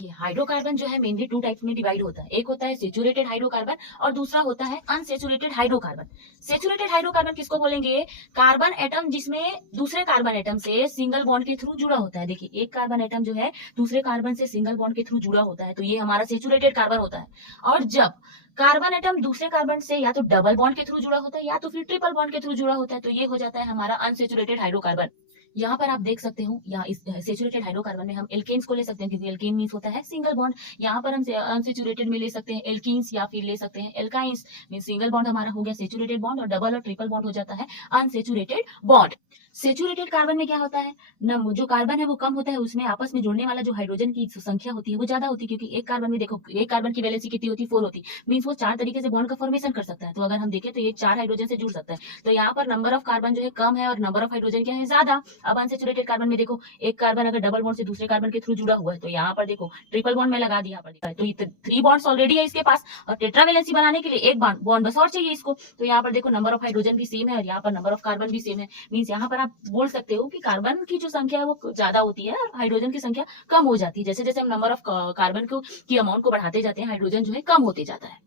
ये हाइड्रोकार्बन जो है मेनली टू टाइप्स में डिवाइड होता है। एक होता है सेचुरेटेड हाइड्रोकार्बन और दूसरा होता है अनसेचुरेटेड हाइड्रोकार्बन। सेचुरेटेड हाइड्रोकार्बन किसको बोलेंगे? कार्बन एटम जिसमें दूसरे कार्बन एटम से सिंगल बॉन्ड के थ्रू जुड़ा होता है। देखिए एक कार्बन एटम जो है दूसरे कार्बन से सिंगल बॉन्ड के थ्रू जुड़ा होता है, तो ये हमारा सेचुरेटेड कार्बन होता है। और जब कार्बन एटम दूसरे कार्बन से या तो डबल बॉन्ड के थ्रू जुड़ा होता है या तो फिर ट्रिपल बॉन्ड के थ्रू जुड़ा होता है, तो ये हो जाता है हमारा अनसेचुरेटेड हाइड्रोकार्बन। यहाँ पर आप देख सकते हो, यहाँ इस सेचुरेटेड हाइड्रोकार्बन में हम एल्केन्स को ले सकते हैं, क्योंकि एल्केन मींस होता है सिंगल बॉन्ड। यहाँ पर हम अनसेचुरेटेड में ले सकते हैं एल्कीन्स या फिर ले सकते हैं एल्काइंस। मींस सिंगल बॉन्ड हमारा हो गया सेचुरेटेड बॉन्ड और डबल और ट्रिपल बॉन्ड हो जाता है अनसेचुरेटेड बॉन्ड। सेचुरेटेड कार्बन में क्या होता है न, जो कार्बन है वो कम होता है, उसमें आपस में जुड़ने वाला जो हाइड्रोजन की संख्या होती है वो ज्यादा होती है, क्योंकि एक कार्बन में देखो एक कार्बन की वैलेंसी कितनी होती है? 4 होती है। मींस वो 4 तरीके से बॉन्ड का फॉर्मेशन कर सकता है। तो अगर हम देखें तो ये 4 हाइड्रोजन से जुड़ सकता है। तो यहाँ पर नंबर ऑफ कार्बन जो है कम है और नंबर ऑफ हाइड्रोजन क्या है? ज्यादा। अब अनसेचुरेटेड कार्बन में देखो एक कार्बन अगर डबल बॉन्ड से दूसरे कार्बन के थ्रू जुड़ा हुआ है, तो यहाँ पर देखो ट्रिपल बॉन्ड में लगा दिया, पर तो 3 बॉन्ड्स ऑलरेडी है इसके पास, और टेट्रा वैलेंसी बनाने के लिए एक बॉन्ड बस और चाहिए इसको। तो यहाँ पर देखो नंबर ऑफ हाइड्रोजन भी सेम है और यहाँ पर नंबर ऑफ कार्बन भी सेम है। मींस यहाँ पर आप बोल सकते हो कि कार्बन की जो संख्या है वो ज्यादा होती है और हाइड्रोजन की संख्या कम हो जाती है। जैसे जैसे हम नंबर ऑफ कार्बन को की अमाउंट को बढ़ाते जाते हैं, हाइड्रोजन जो है कम होते जाता है।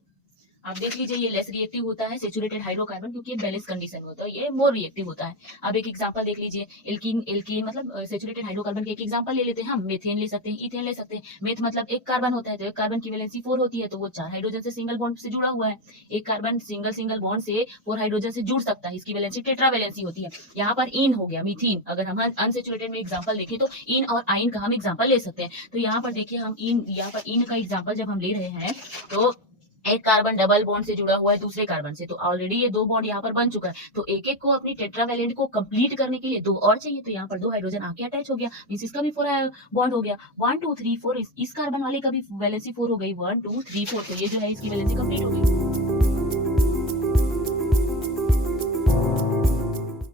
आप देख लीजिए ये लेस रिएक्टिव होता है सेचुरेटेड हाइड्रोकार्बन, क्योंकि बैलेंस कंडीशन में होता है, ये मोर रिएक्टिव होता है। अब एक एग्जांपल देख लीजिए, एल्कीन एल्कीन मतलब सेचुरेटेड हाइड्रोकार्बन के एक एग्जांपल ले लेते हैं हम। मेथेन ले सकते हैं, इथेन ले सकते हैं। मेथ मतलब एक कार्बन होता है, तो एक कार्बन की वैलेंसी 4 होती है, तो वो 4 हाइड्रोजन से सिंगल बॉन्ड से जुड़ा हुआ है। एक कार्बन सिंगल सिंगल बॉन्ड से 4 हाइड्रोजन से जुड़ सकता है, इसकी वैलेंसी टेट्रा वैलेंसी होती है। यहाँ पर इन हो गया मीथेन। अगर हम अनसेचुरेटेड में एग्जाम्पल देखें तो इन और आइन का हम एग्जाम्पल ले सकते हैं। तो यहाँ पर देखिए हम यहाँ पर इन का एग्जाम्पल जब हम ले रहे हैं, तो एक कार्बन डबल बॉन्ड से जुड़ा हुआ है दूसरे कार्बन से, तो ऑलरेडी ये 2 बॉन्ड यहाँ पर बन चुका है। तो एक एक को अपनी टेट्रावैलेंट को कंप्लीट करने के लिए 2 और चाहिए, तो यहाँ पर 2 हाइड्रोजन आके अटैच हो गया। मींस इसका भी 4 बॉन्ड हो गया। 1 2 3 4 इस कार्बन वाले का भी वैलेंसी 4 हो गई। 1 2 3 4, तो ये जो है इसकी वैलेंसी कंप्लीट हो गई।